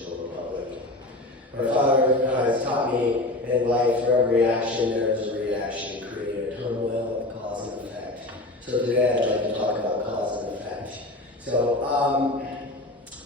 constitutional republic. My father has taught me in life, for every action there is a reaction, creating a turmoil of cause and effect. So today I'd like to talk about cause and effect. So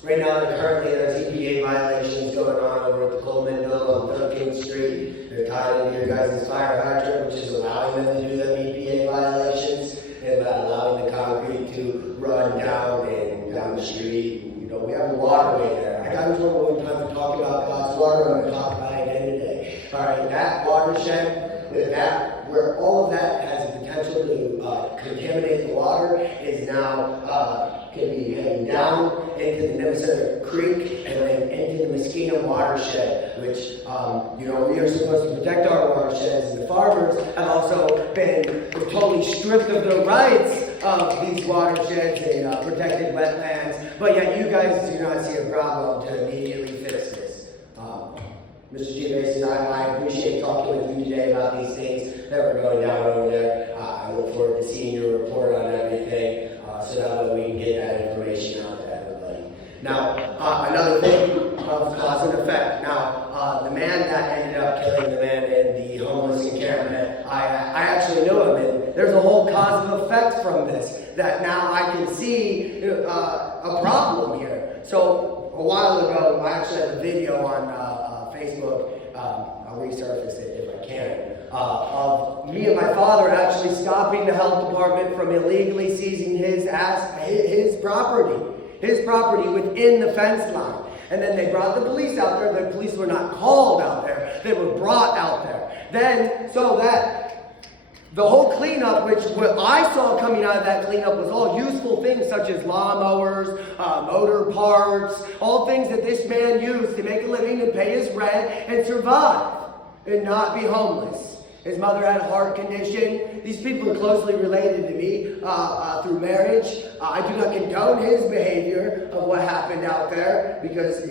right now currently there's EPA violations going on over at the Coleman Mill on 13th Street. They're tied into your guys' fire hydrant, which is allowing them to do them EPA violations and allowing the concrete to run down and down the street. You know, we have a waterway there. I got into it one time to talk about God's water. I'm going to talk about it again today. All right, that watershed, where all of that has the potential to contaminate the water, is now can be heading down into the Minnesota Creek and then into the Muskeno watershed, which you know, we are supposed to protect our watersheds, and the farmers have also been totally stripped of the rights of these watersheds and protected wetlands, but yet you guys do not see a problem to immediately fix this. Mr. G. Mason, I appreciate talking with you today about these things that are going down over there. I look forward to seeing your report on everything, so that way we can get that information out to everybody. Now, another thing of cause and effect. Now, the man that ended up killing the man in the homeless encampment, I actually knew him, and there's a whole cause and effect from this, that now I can see a problem here. So, a while ago, I actually had a video on Facebook, I'll resurface it if I can, of me and my father actually stopping the health department from illegally seizing his property within the fence line. And then they brought the police out there. The police were not called out there, they were brought out there. Then, so that the whole cleanup, which what I saw coming out of that cleanup was all useful things such as lawnmowers, motor parts, all things that this man used to make a living and pay his rent and survive and not be homeless. His mother had a heart condition. These people are closely related to me through marriage. I do not condone his behavior of what happened out there, because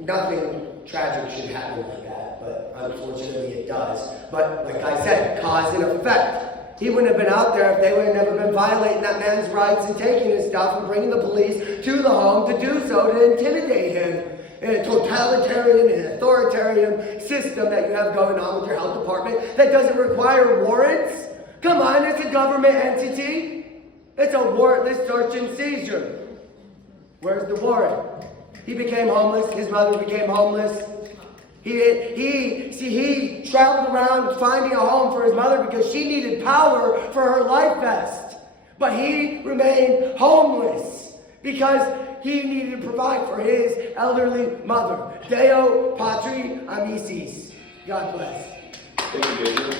nothing tragic should happen like that, but unfortunately it does. But like I said, cause and effect. He wouldn't have been out there if they would have never been violating that man's rights and taking his stuff and bringing the police to the home to do so, to intimidate him. In a totalitarian and authoritarian system that you have going on with your health department that doesn't require warrants. Come on, it's a government entity. It's a warrantless search and seizure. Where's the warrant? He became homeless. His mother became homeless. He traveled around finding a home for his mother because she needed power for her life vest. But he remained homeless because he needed to provide for his elderly mother. Deo Patri Amicis. God bless. Thank you, Jason.